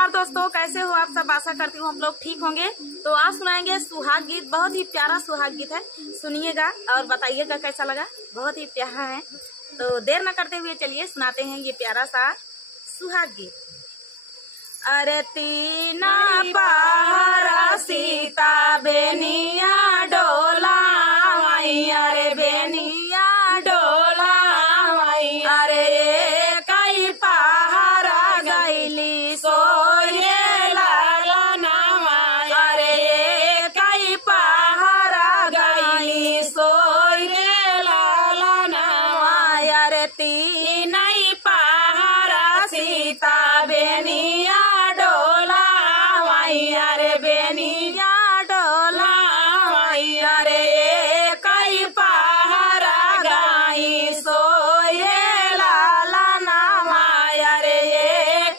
नमस्कार दोस्तों, कैसे हो आप सब। आशा करती हूँ हम लोग ठीक होंगे। तो आज सुनाएंगे सुहाग गीत। बहुत ही प्यारा सुहाग गीत है, सुनिएगा और बताइएगा कैसा लगा। बहुत ही प्यारा है, तो देर न करते हुए चलिए सुनाते हैं ये प्यारा सा सुहाग गीत। अरे तीना पहाड़ा सीता बेनिया डोला माई, अरे बेनिया डोला माई, अरे कई पहाड़ा गईली सोये लाला नामा, अरे कई पहाड़ा गईली सोये लाला नामा, अरे तीना पहाड़ा सीता बेनिया डोला माई, अरे बेनिया डोला माई, अरे कई पहाड़ा गाई सोये लाला नामा, अरे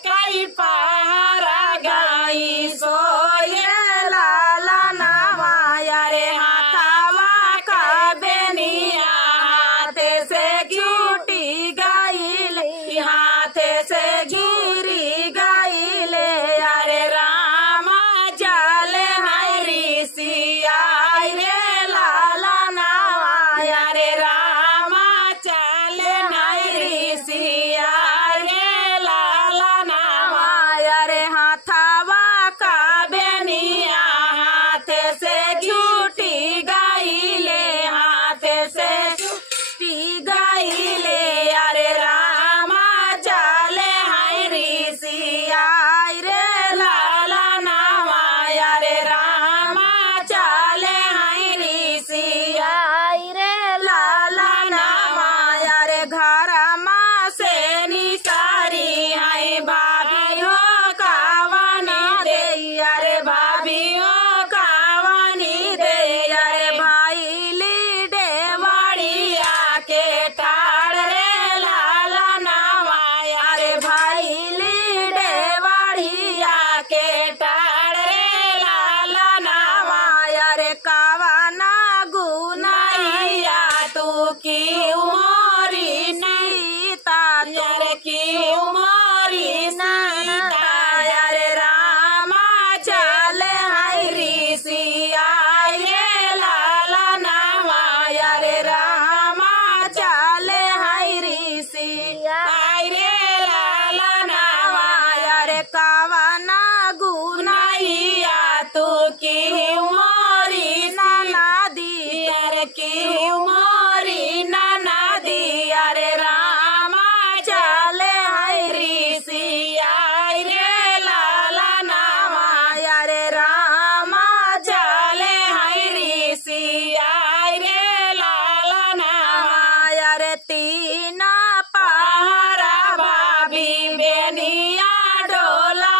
कई पहाड़ा गाई सोये लाला नामा, अरे हाथावा का बेनिया हाथे से छूटी गईले, हाथे से गिरी गईले, अरे रामा चले हरी सिया रे लाला नावा, अरे रामा चले हरी सिया रे लाला नावा, अरे हाथावा का बेनिया हाथे से छूटी गईले, हाथे से छूटी गईले, अरे रामा चले हरी सिया रे लाला नावा, अरे रामा चले हरी सिया रे लाला नावा, अरे घर माँ से निसारी है भाभी हो कावानी दे, अरे भाभी हो कावानी दे, अरे भाई लीडे वाड़िया के ठाड़ रे लाला नावा, अरे भाई लीडे वाड़िया के ठाड़ रे लाला नावा, अरे कावाना गुनाइया तू की उमरी सीता, अरे की उमरी सीता, अरे रामा चले हरी सिया रे लाला नावा, अरे रामा चले हरी सिया रे लाला नावा, अरे कावाना गुनाइया तू की उमरी नाना दी, अरे की उमरी नाना दी, अरे रामा चले हरी सिया रे लाला नावा, अरे रामा चले हरी सिया रे लाला नावा, अरे तीना पहाड़ा भाभी बेनिया डोला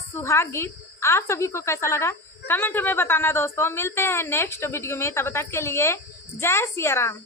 सुहाग गीत आप सभी को कैसा लगा कमेंट में बताना दोस्तों। मिलते हैं नेक्स्ट वीडियो में, तब तक के लिए जय सिया राम।